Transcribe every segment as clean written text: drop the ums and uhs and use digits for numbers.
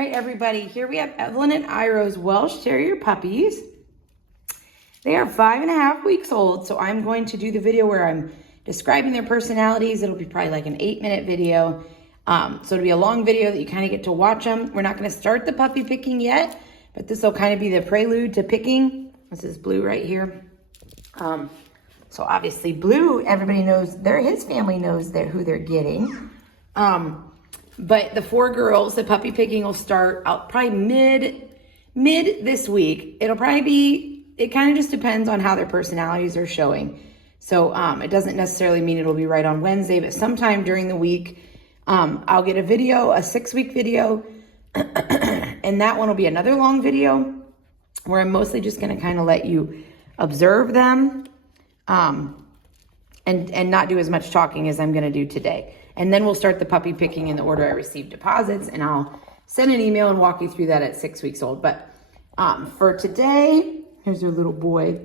right, everybody, here we have Evelynn-Iroh's Welsh Terrier puppies. They are 5.5 weeks old, so I'm going to do the video where I'm describing their personalities. It'll be probably like an 8-minute video. So it'll be a long video that you kind of get to watch them. We're not going to start the puppy picking yet, but this will kind of be the prelude to picking. This is Blue right here. So obviously Blue, everybody knows, his family knows who they're getting. But the 4 girls, the puppy picking will start out probably mid this week. It'll probably be, it kind of just depends on how their personalities are showing. So it doesn't necessarily mean it'll be right on Wednesday, but sometime during the week, I'll get a video, a 6-week video, and that one will be another long video where I'm mostly just going to kind of let you observe them and not do as much talking as I'm going to do today. And then we'll start the puppy picking in the order I receive deposits, and I'll send an email and walk you through that at 6 weeks old. But for today, here's their little boy.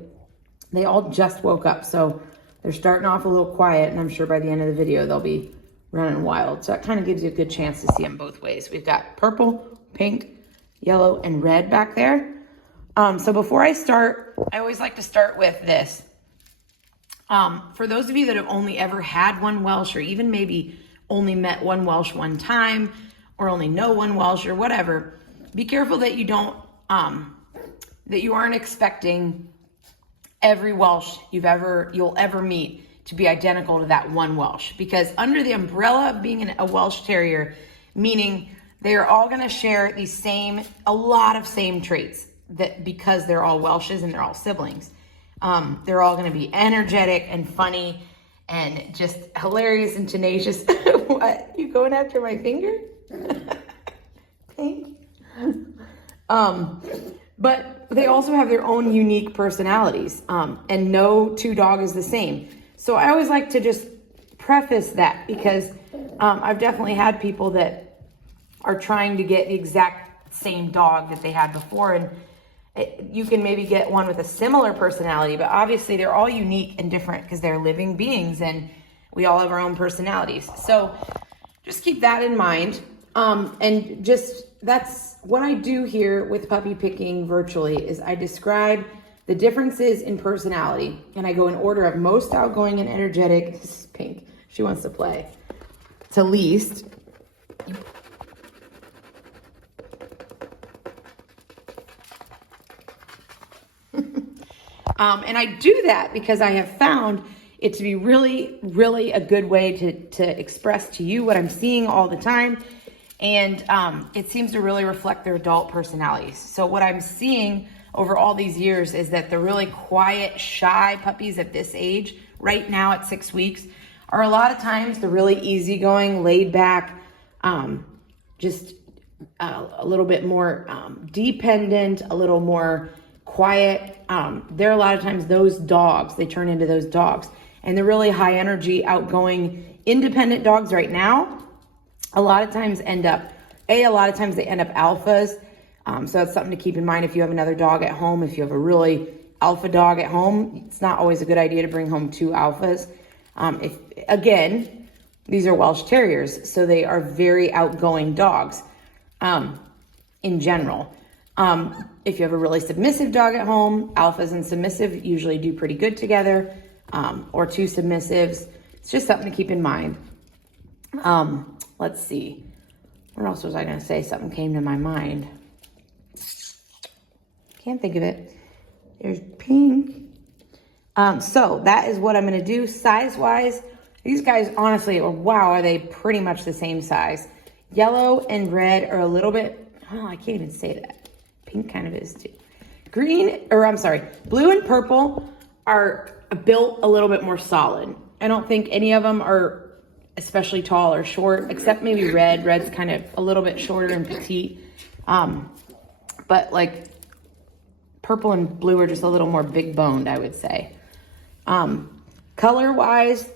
They all just woke up, so they're starting off a little quiet, and I'm sure by the end of the video, they'll be running wild. So that kind of gives you a good chance to see them both ways. We've got purple, pink, yellow, and red back there. So before I start, I always like to start with this. For those of you that have only ever had one Welsh, or even maybe only met one Welsh one time, or only know one Welsh or whatever, be careful that you don't, that you aren't expecting every Welsh you'll ever meet to be identical to that one Welsh, because under the umbrella of being a Welsh Terrier, meaning they are all going to share a lot of same traits, that because they're all Welshes and they're all siblings. They're all going to be energetic and funny and just hilarious and tenacious. What? You going after my finger? Pink. But they also have their own unique personalities, and no 2 dog is the same. So I always like to just preface that, because I've definitely had people that are trying to get the exact same dog that they had before, and you can maybe get one with a similar personality, but obviously they're all unique and different because they're living beings and we all have our own personalities. So just keep that in mind. And just, that's what I do here with puppy picking virtually, is I describe the differences in personality, and I go in order of most outgoing and energetic. This is Pink. She wants to play. To least. And I do that because I have found it to be really, really a good way to express to you what I'm seeing all the time. And it seems to really reflect their adult personalities. So what I'm seeing over all these years is that the really quiet, shy puppies at this age, right now at 6 weeks, are a lot of times the really easygoing, laid back, just a little bit more dependent, a little more quiet. They're a lot of times those dogs, they turn into those dogs. And the really high energy, outgoing, independent dogs right now, a lot of times they end up alphas. So that's something to keep in mind if you have another dog at home. If you have a really alpha dog at home, it's not always a good idea to bring home 2 alphas. Again, these are Welsh Terriers, so they are very outgoing dogs in general. If you have a really submissive dog at home, alphas and submissive usually do pretty good together, or 2 submissives. It's just something to keep in mind. Let's see. What else was I going to say? Something came to my mind. Can't think of it. There's Pink. So that is what I'm going to do size-wise. These guys, honestly, wow, are they pretty much the same size. Yellow and red are a little bit, oh, I can't even say that. Pink kind of is too. Blue and purple are built a little bit more solid. I don't think any of them are especially tall or short, except maybe red. Red's kind of a little bit shorter and petite. But like purple and blue are just a little more big boned, I would say. Color wise,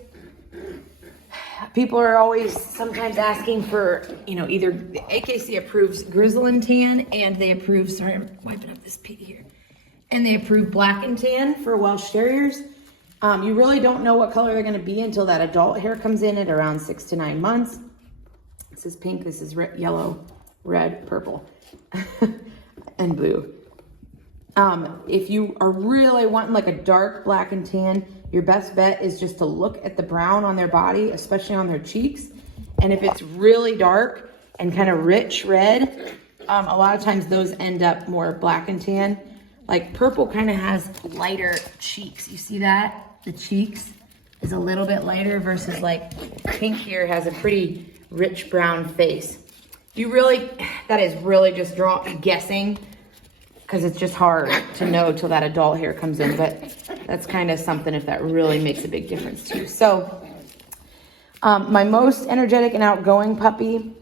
people are always sometimes asking for, either AKC approves grizzle and tan, and they approve, sorry, I'm wiping up this pee here, and they approve black and tan for Welsh Terriers. You really don't know what color they're going to be until that adult hair comes in at around 6 to 9 months. This is Pink, this is yellow, red, purple, and blue. If you are really wanting like a dark black and tan, your best bet is just to look at the brown on their body, especially on their cheeks. And if it's really dark and kind of rich red, a lot of times those end up more black and tan. Like purple kind of has lighter cheeks. You see that? The cheeks is a little bit lighter versus like pink here has a pretty rich brown face. That is really just guessing, because it's just hard to know till that adult hair comes in, but that's kind of something if that really makes a big difference too. So my most energetic and outgoing puppy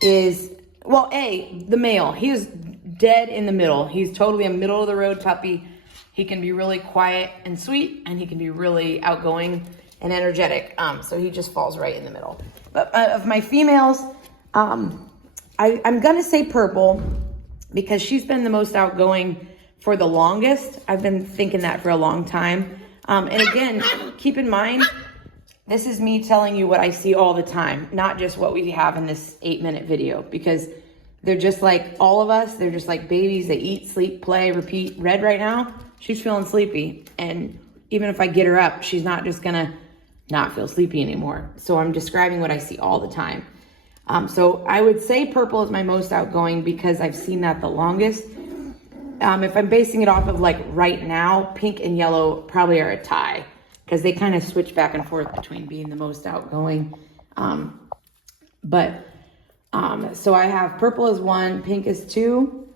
is, well, the male. He is dead in the middle. He's totally a middle of the road puppy. He can be really quiet and sweet, and he can be really outgoing and energetic. So he just falls right in the middle. But of my females, I'm gonna say purple, because she's been the most outgoing for the longest. I've been thinking that for a long time. And again, keep in mind, this is me telling you what I see all the time, not just what we have in this 8-minute video, because they're just like all of us. They're just like babies. They eat, sleep, play, repeat. Red right now, she's feeling sleepy. And even if I get her up, she's not just gonna not feel sleepy anymore. So I'm describing what I see all the time. So I would say purple is my most outgoing because I've seen that the longest. If I'm basing it off of like right now, pink and yellow probably are a tie, because they kind of switch back and forth between being the most outgoing. So I have purple as 1, pink as 2.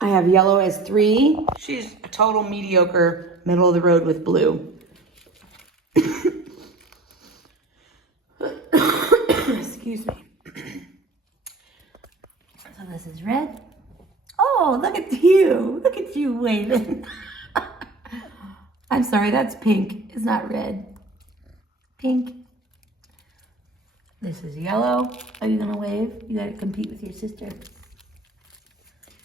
I have yellow as 3. She's a total mediocre middle of the road with blue. Excuse me. So this is red. Oh, look at you. Look at you waving. I'm sorry, that's pink. It's not red. Pink. This is yellow. Are you gonna wave? You gotta compete with your sister.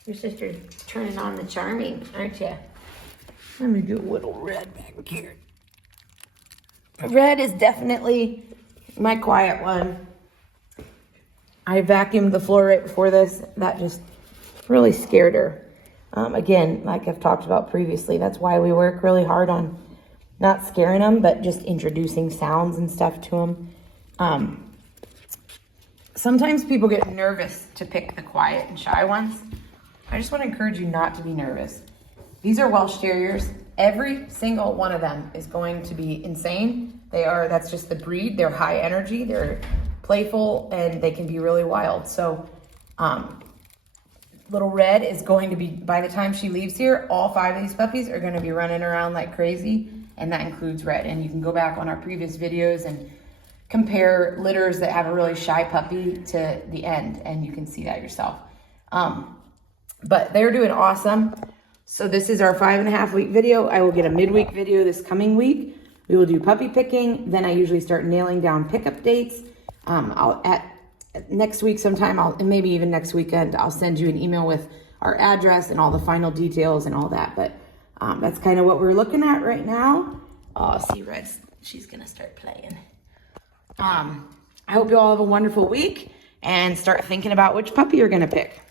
Your sister's turning on the charming, aren't you? Let me do a little red back here. Red is definitely my quiet one. I vacuumed the floor right before this. That just really scared her. Again, like I've talked about previously, that's why we work really hard on not scaring them, but just introducing sounds and stuff to them. Sometimes people get nervous to pick the quiet and shy ones. I just want to encourage you not to be nervous. These are Welsh Terriers. Every single one of them is going to be insane. That's just the breed. They're high energy, they're playful, and they can be really wild. So little Red is going to be, by the time she leaves here, all 5 of these puppies are going to be running around like crazy, and that includes Red. And you can go back on our previous videos and compare litters that have a really shy puppy to the end, and you can see that yourself. But they're doing awesome. So this is our 5.5 week video. I will get a midweek video this coming week. We will do puppy picking. Then I usually start nailing down pickup dates. Next week sometime, and maybe even next weekend, I'll send you an email with our address and all the final details and all that. But that's kind of what we're looking at right now. Oh, see Red, she's gonna start playing. I hope you all have a wonderful week and start thinking about which puppy you're gonna pick.